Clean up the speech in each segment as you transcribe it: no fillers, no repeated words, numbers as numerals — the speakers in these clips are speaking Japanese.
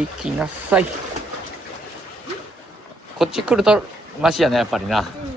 行きなさい。こっち来るとマシやね、やっぱりな。そうだね。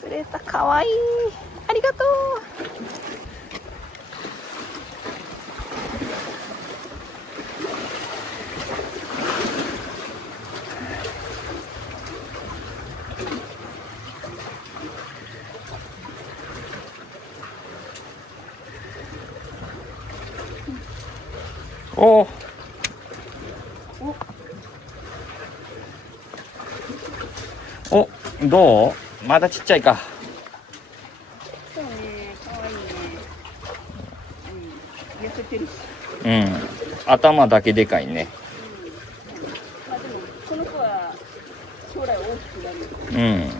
釣れた、かわいい。ありがとう。おお、どう？まだちっちゃいか。そうね、かわいいね。うん、痩せてるし。うん、頭だけでかいね。まあでもこの子は将来大きくなる。うん。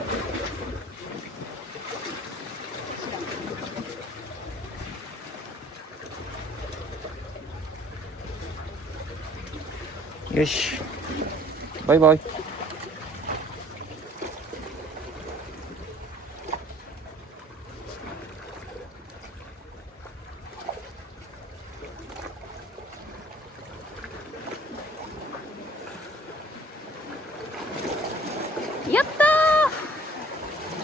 よし、バイバイ。やった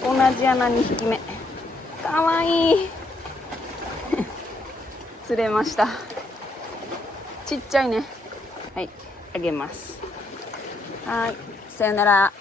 ー、同じ穴2匹目。かわいい。釣れました。ちっちゃいね。はい、あげます。はい、さよなら。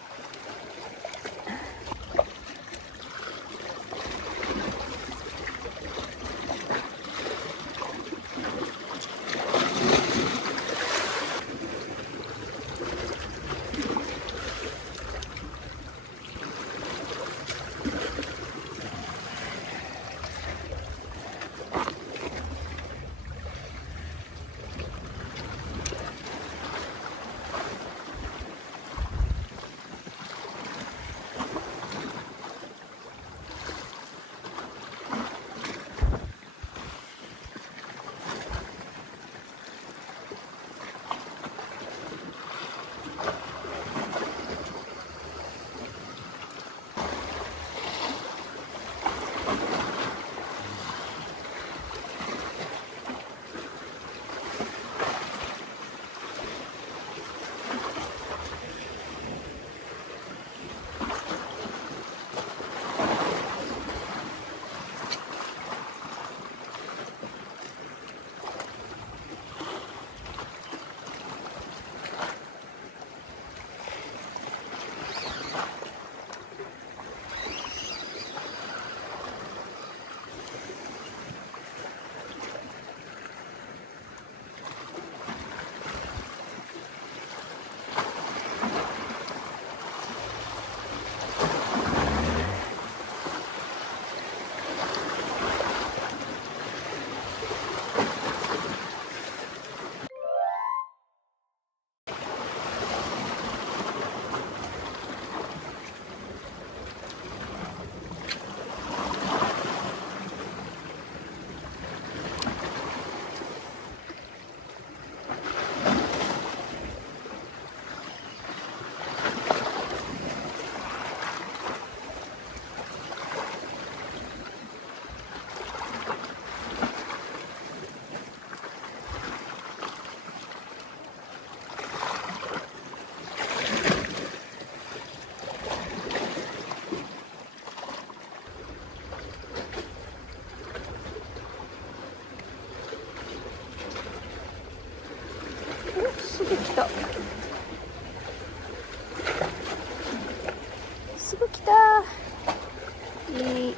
すぐ来た。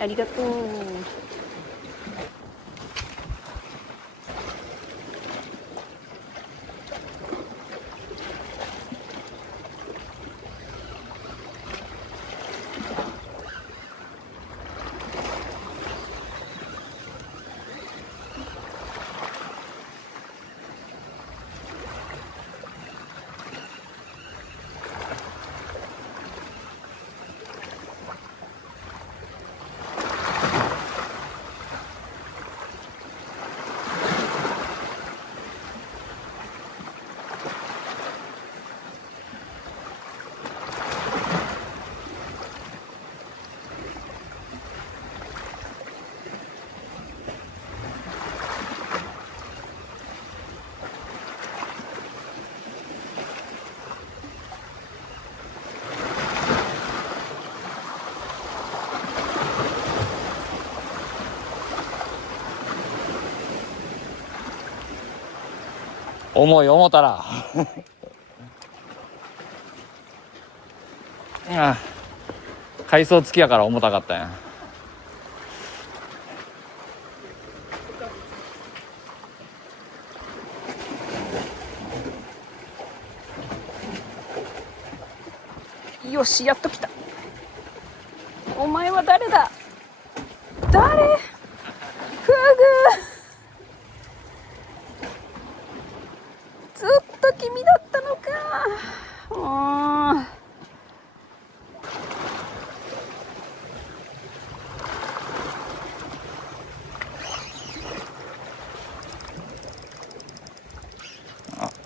ありがとう。重い思ったらあ、海藻付きやから重たかったんや。よし、やっと来た。お前は誰だ？誰？フグ。ずっと君だったのか。もう。あ、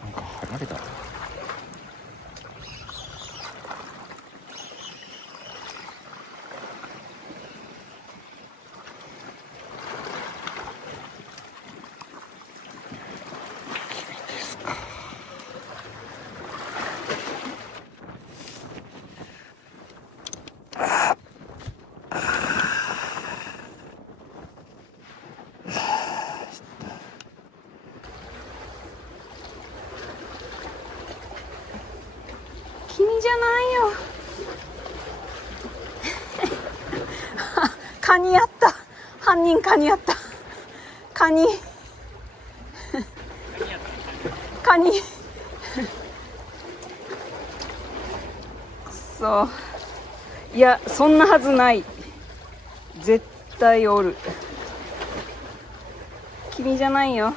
なんか離れた。君じゃないよ。カニやった。犯人カニやった。カニ。カニ。くそ。いや、そんなはずない。絶対おる。君じゃないよ。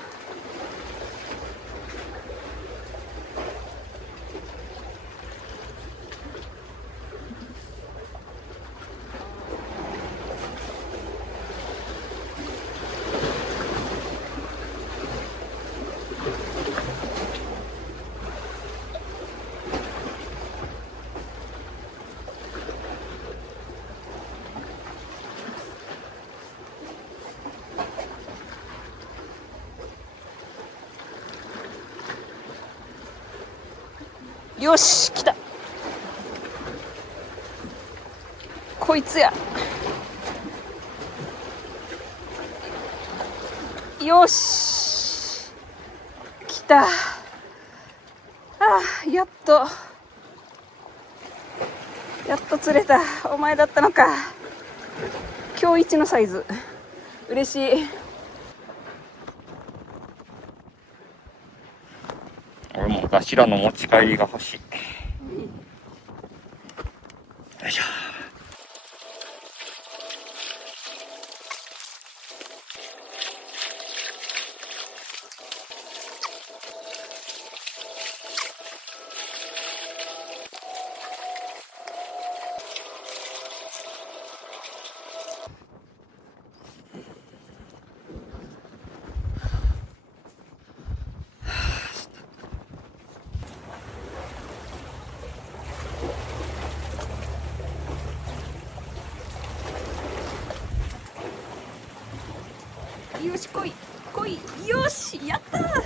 よし、来た。こいつや。よし、来た。ああ、やっと釣れた。お前だったのか。今日一のサイズ。嬉しい。俺もガシラの持ち帰りが欲しい。よいしょ。よし、来い来い。よし、やったー。